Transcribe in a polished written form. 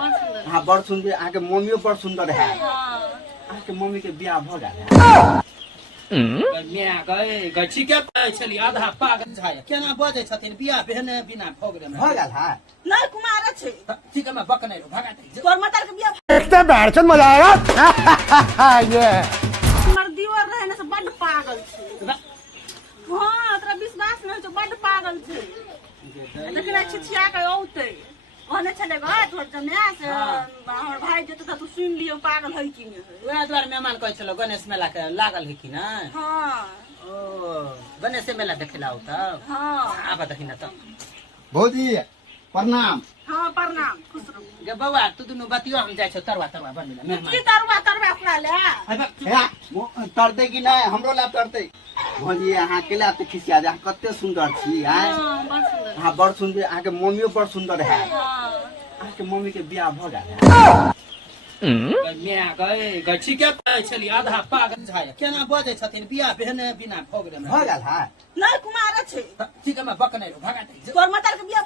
हाँ बड़ सुंदर अहाँ के मम्मियो बड़ सुंदर है अहाँ के मम्मी के बियाह भ गेल मेरा गए ठीक है आधा पागल झाय केना बजे छथिन बियाह भेने बिना भोगरे में भ गेल है नहीं कुमार छै ठीक है मैं बकने भगा दे तोर मतार के बियाह देखते बैठन मजा आएगा ये हमर दीवार रहने से बड़ पागल छै हां तोरा विश्वास नहीं छै बड़ पागल छै लेकिन छिछिया के औते ओने चले ग तोर जने से हमर भाई जेत त तू सुन लियो पागल है कि नहीं वह द्वार मेहमान कहै छलो गणेश मेला के लागल है कि ना हां ओ गणेश मेला देखेला हो त हां आबा देखिन त भौजी प्रणाम हां प्रणाम खुश रहो गे बौआ तू दुनु बतियो हम जाय छ तरवा बनले मेहमान की तरवा ओकरा ले तरते कि नहीं हमरो ला तरते भौजी अहाँ के ला तो खिसिया अहाँ कते सुंदर छी आय बड़ सुंदर हाँ बड़ सुंदर अहाँ के मम्मियो बड़ सुंदर है हां अहाँ के मम्मी के बियाह भ गेल मेरा गए ठीक है आधा पागल झाय केना बजे छथिन बियाह भेने बिना भोगरे में भ गेल है नहीं कुमार छै ठीक है मैं बकने भगा दे तोर मतार के बियाह